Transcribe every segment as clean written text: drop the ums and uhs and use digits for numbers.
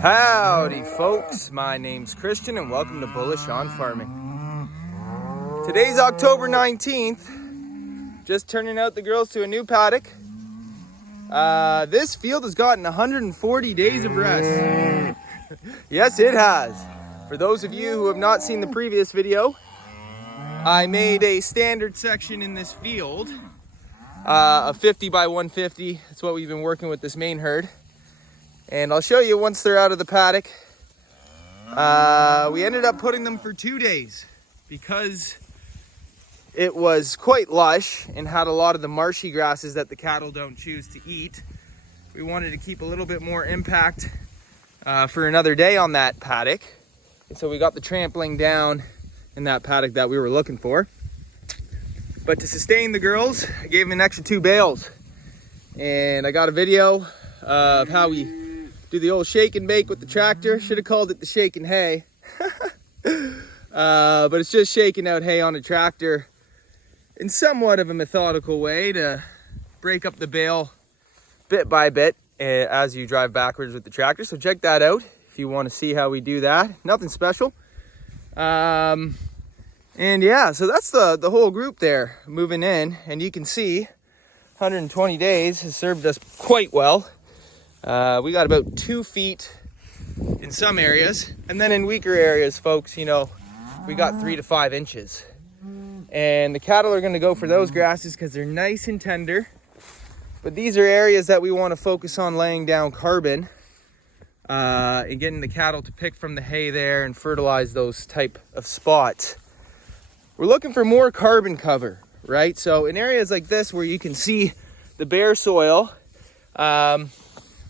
Howdy folks, my name's Christian and welcome to Bullish on Farming. Today's October 19th, just turning out the girls to a new paddock. This field has gotten 140 days of rest. Yes, it has. For those of you who have not seen the previous video, I made a standard section in this field, a 50 by 150. That's what we've been working with this main herd. And I'll show you once they're out of the paddock. We ended up putting them for 2 days because it was quite lush and had a lot of the marshy grasses that the cattle don't choose to eat. We wanted to keep a little bit more impact for another day on that paddock. And so we got the trampling down in that paddock that we were looking for. But to sustain the girls, I gave them an extra 2 bales. And I got a video of how we do the old shake and bake with the tractor. Should have called it the shake and hay. But it's just shaking out hay on a tractor in somewhat of a methodical way to break up the bale bit by bit as you drive backwards with the tractor. So check that out if you want to see how we do that. Nothing special. And yeah, so that's the whole group there moving in. And you can see 120 days has served us quite well. We got about 2 feet in some areas, and then in weaker areas, folks, you know, we got 3 to 5 inches. And the cattle are going to go for those grasses because they're nice and tender. But these are areas that we want to focus on laying down carbon and getting the cattle to pick from the hay there and fertilize those type of spots. We're looking for more carbon cover, right? So in areas like this where you can see the bare soil,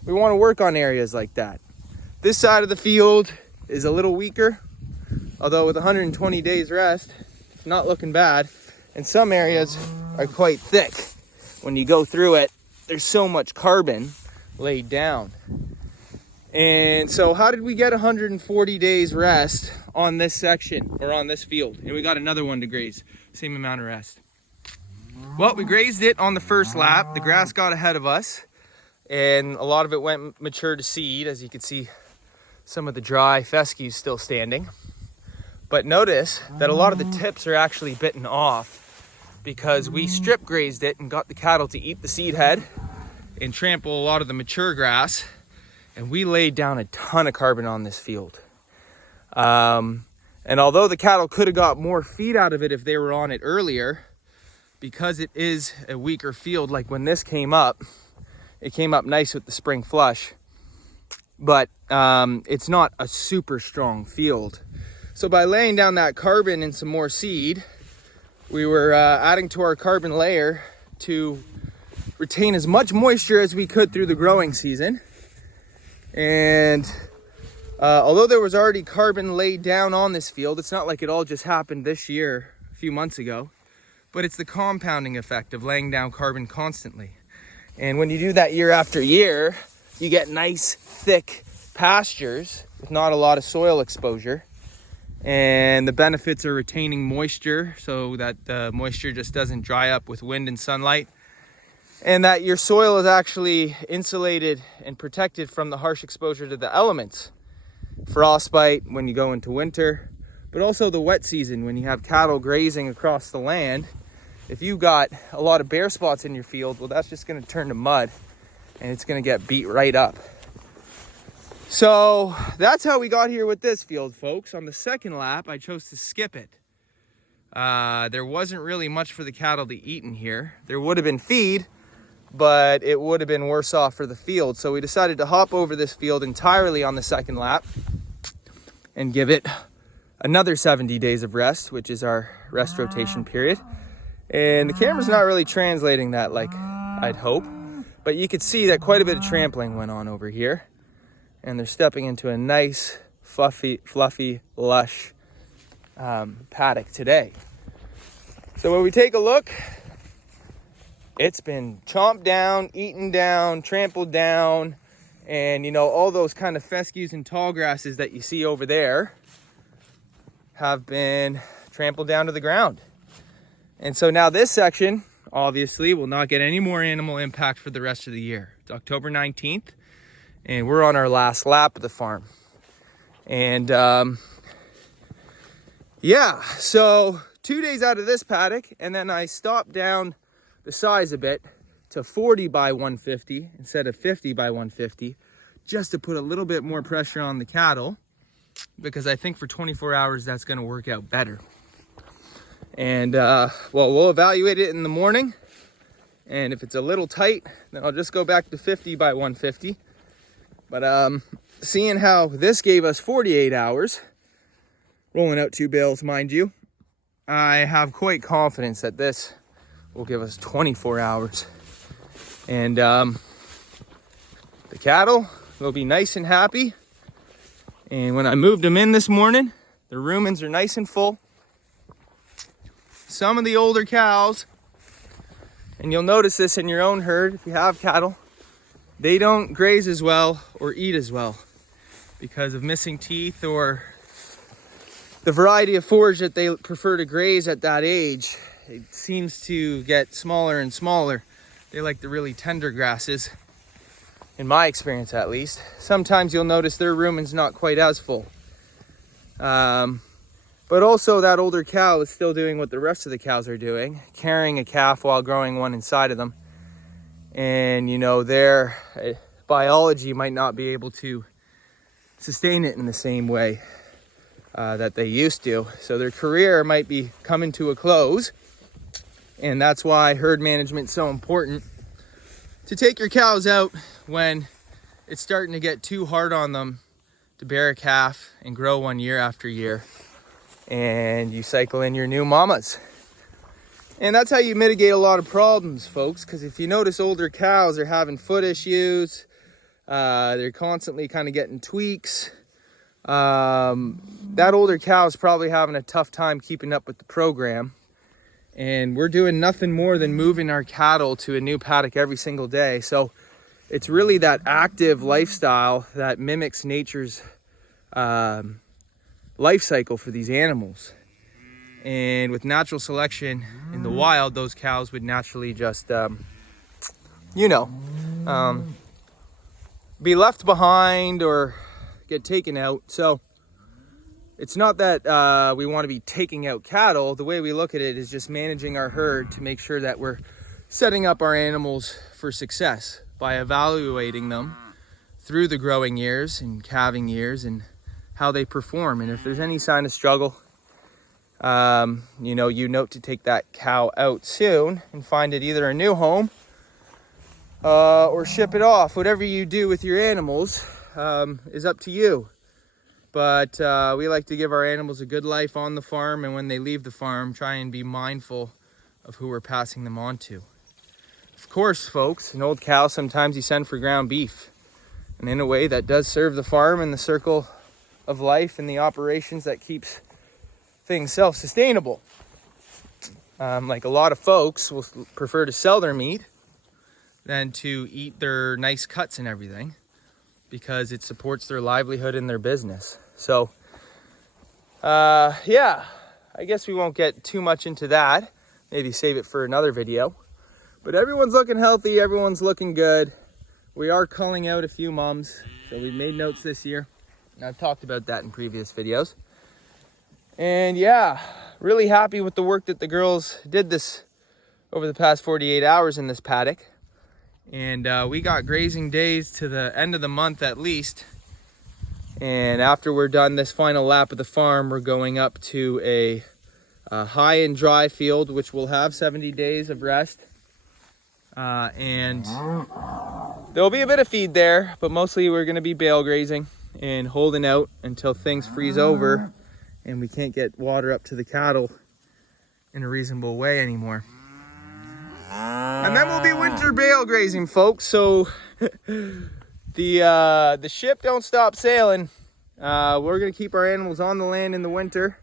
we want to work on areas like that. This side of the field is a little weaker, although with 120 days rest, it's not looking bad. And some areas are quite thick. When you go through it, there's so much carbon laid down. And so how did we get 140 days rest on this section or on this field? And we got another one to graze, same amount of rest. Well, we grazed it on the first lap. The grass got ahead of us. And a lot of it went mature to seed. As you can see, some of the dry fescue still standing. But notice that a lot of the tips are actually bitten off because we strip grazed it and got the cattle to eat the seed head and trample a lot of the mature grass. And we laid down a ton of carbon on this field. And although the cattle could have got more feed out of it if they were on it earlier, because it is a weaker field, like when this came up, it came up nice with the spring flush, but it's not a super strong field. So by laying down that carbon and some more seed, we were adding to our carbon layer to retain as much moisture as we could through the growing season. And although there was already carbon laid down on this field, it's not like it all just happened this year, a few months ago, but it's the compounding effect of laying down carbon constantly. And when you do that year after year, you get nice, thick pastures with not a lot of soil exposure. And the benefits are retaining moisture so that the moisture just doesn't dry up with wind and sunlight. And that your soil is actually insulated and protected from the harsh exposure to the elements. Frostbite when you go into winter, but also the wet season when you have cattle grazing across the land. If you've got a lot of bare spots in your field, well, that's just going to turn to mud and it's going to get beat right up. So that's how we got here with this field, folks. On the second lap, I chose to skip it. There wasn't really much for the cattle to eat in here. There would have been feed, but it would have been worse off for the field. So we decided to hop over this field entirely on the second lap and give it another 70 days of rest, which is our rest rotation period. And the camera's not really translating that like I'd hope, but you could see that quite a bit of trampling went on over here. And they're stepping into a nice, fluffy, lush paddock today. So when we take a look, it's been chomped down, eaten down, trampled down, and you know, all those kind of fescues and tall grasses that you see over there have been trampled down to the ground. And so now this section obviously will not get any more animal impact for the rest of the year. It's October 19th, and we're on our last lap of the farm. And yeah, so 2 days out of this paddock, and then I stopped down the size a bit to 40 by 150 instead of 50 by 150, just to put a little bit more pressure on the cattle, because I think for 24 hours that's going to work out better. And well, we'll evaluate it in the morning, and if it's a little tight, then I'll just go back to 50 by 150. But seeing how this gave us 48 hours, rolling out 2 bales, mind you, I have quite confidence that this will give us 24 hours. And the cattle will be nice and happy. And when I moved them in this morning, the rumens are nice and full. Some of the older cows, and you'll notice this in your own herd if you have cattle, they don't graze as well or eat as well because of missing teeth or the variety of forage that they prefer to graze at that age. It seems to get smaller and smaller. They like the really tender grasses, in my experience at least. Sometimes you'll notice their rumen's not quite as full. But also that older cow is still doing what the rest of the cows are doing, carrying a calf while growing one inside of them. And you know, their biology might not be able to sustain it in the same way that they used to. So their career might be coming to a close. And that's why herd management is so important. To take your cows out when it's starting to get too hard on them to bear a calf and grow one year after year. And you cycle in your new mamas. And that's how you mitigate a lot of problems, folks. Because if you notice, older cows are having foot issues. They're constantly kind of getting tweaks. That older cow is probably having a tough time keeping up with the program. And we're doing nothing more than moving our cattle to a new paddock every single day. So it's really that active lifestyle that mimics nature's life cycle for these animals. And with natural selection in the wild, those cows would naturally just, be left behind or get taken out. So it's not that we want to be taking out cattle. The way we look at it is just managing our herd to make sure that we're setting up our animals for success by evaluating them through the growing years and calving years and how they perform. And if there's any sign of struggle, you note to take that cow out soon and find it either a new home or ship it off. Whatever you do with your animals is up to you. But we like to give our animals a good life on the farm, and when they leave the farm, try and be mindful of who we're passing them on to. Of course, folks, an old cow, sometimes you send for ground beef. And in a way, that does serve the farm and the circle of life and the operations that keeps things self-sustainable. Like a lot of folks will prefer to sell their meat than to eat their nice cuts and everything, because it supports their livelihood and their business. So, yeah, I guess we won't get too much into that. Maybe save it for another video. But everyone's looking healthy. Everyone's looking good. We are culling out a few mums. So we made notes this year. And I've talked about that in previous videos. And yeah, really happy with the work that the girls did this over the past 48 hours in this paddock. And we got grazing days to the end of the month at least. And after we're done this final lap of the farm, we're going up to a high and dry field, which will have 70 days of rest. And there'll be a bit of feed there, but mostly we're going to be bale grazing and holding out until things freeze over and we can't get water up to the cattle in a reasonable way anymore. And then we'll be winter bale grazing, folks. So the ship don't stop sailing. We're gonna keep our animals on the land in the winter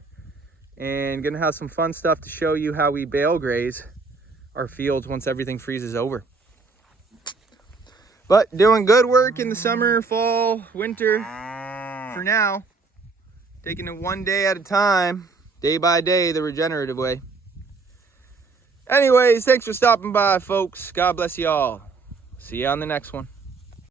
and gonna have some fun stuff to show you how we bale graze our fields once everything freezes over. But doing good work in the summer, fall, winter for now. Taking it one day at a time, day by day, the regenerative way. Anyways, thanks for stopping by, folks. God bless you all. See you on the next one.